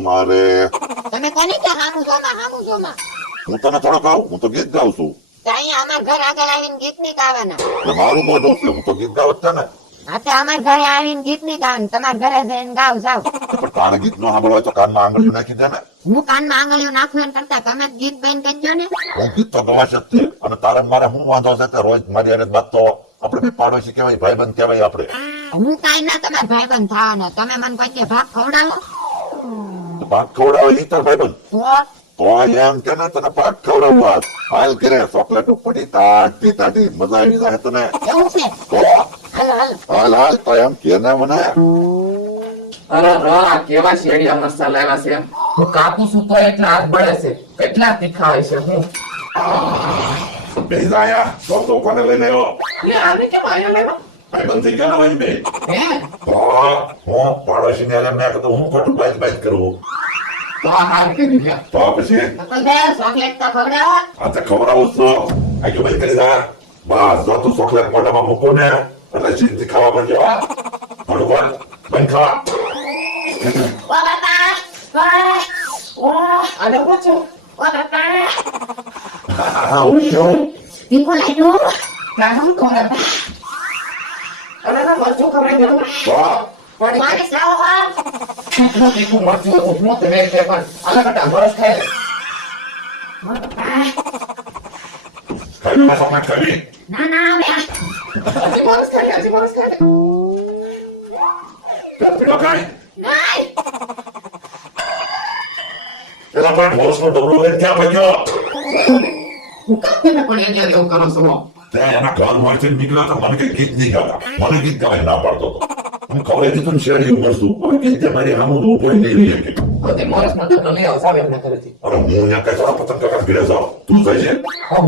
મારે તમે કોની કે હામુ જોમાં હું તને થોડો ગાઉં હું તો ગીત ગાઉં છું ત્યાં અમાર ઘર આગળ આવીને ગીત નહીં ગાવાના એટલે મારું મોઢું છે હું તો ગીત ગાવત છે ને હા તો અમાર ઘરે આવીને ગીત નહીં ગાવાનું તમારા ઘરે જઈને ગાવ જાવ પણ તારે ગીત નો સાંભળવા હોય તો કાનમાં આંગળીઓ નાખી દે ને હું કાનમાં આંગળીઓ નાખું એમ કરતા તમે જ ગીત બેન કરજો ને હું ગીત તો ગવાશે જ તે. અને તારે ને મારે શું વાંધો છે તે રોજ મારી હારે વાત તો આપણે બે પાડોશી કહેવાય ભાઈબંધ કહેવાય આપણે હું કાંઈ ના તમારા ભાઈબંધ થવાનો તમે મને કોઈ દી ભાગ ખવડાવો તો ભાત ખવડાવે ઈ તાર ભાઈબંધ તો તો એમ કે ને તને ભાત ખવડાવવા હાલ કરે ચોકલેટ પડી તાટી તાટી મજા આવી જાય તને એવું છે તો હાલો હાલો હાલ હાલ તો એમ કે ને મને અરે રા કેવા શેડિયા મરચા લાવ્યા છે હું કાપું છું તો એટલા હાથ બળે છે કેટલા તીખા હોય છે હું બેસાયા તો કોને લઈને આવ્યો લે આને કેમ આયો લેવા ભાઈબંધ થઈ ગયો ને ભાઈ બે હે હું પાડોશી ને મેં કીધું હું ખોટું બાઈક કરવું તો આ હાર કરી ગયા તો પછી અંકલભાઈ ચોકલેટ તો ખવડાવો આ તો ખવડાવું છું આ કે ભાઈ કરી દા બસ જો તું ચોકલેટ મોઢામાં મૂકો ને એટલે જિંદગી ખાવા મળજો થોડું પણ બંધ ખાવા ઓ બાપા ઓ આને પૂછો બાપા હા હું છું તીખું લાગ્યું નાનું કોણ અરે ના મરચું ખવડાવી દેવું વાહ પાણી લાવો હા કેટલું તીખું મરચું ઉઠમો તમે કે પણ આના કરતા મરસ ખાય ખાવી માં ખાવી ના ના બે હજી મરસ ખાય પેલો ખાય નહીં પેલા પણ ઢોસનો ડબલો લઈને ક્યાં ભાગ્યો હું કાપીને પણ એને એવું કરો છો તે એના ઘરમાંથી નીકળ્યા તો મને કઈ ગીત નહીં ગાતા મને ગીત ગાવા ના પાડતો હતો હું ખવડાવી દીધું ને શેરડી મળશું હવે કે તે મારી આમ તો કોઈ નહીં રહી શકે તે મરસ માં લઈ આવો સાહેબ એમને કરેથી અરે હું અહીંયા કઈ થોડા પતંગ કાકા ઘરે જાઉં તું જાય છે હા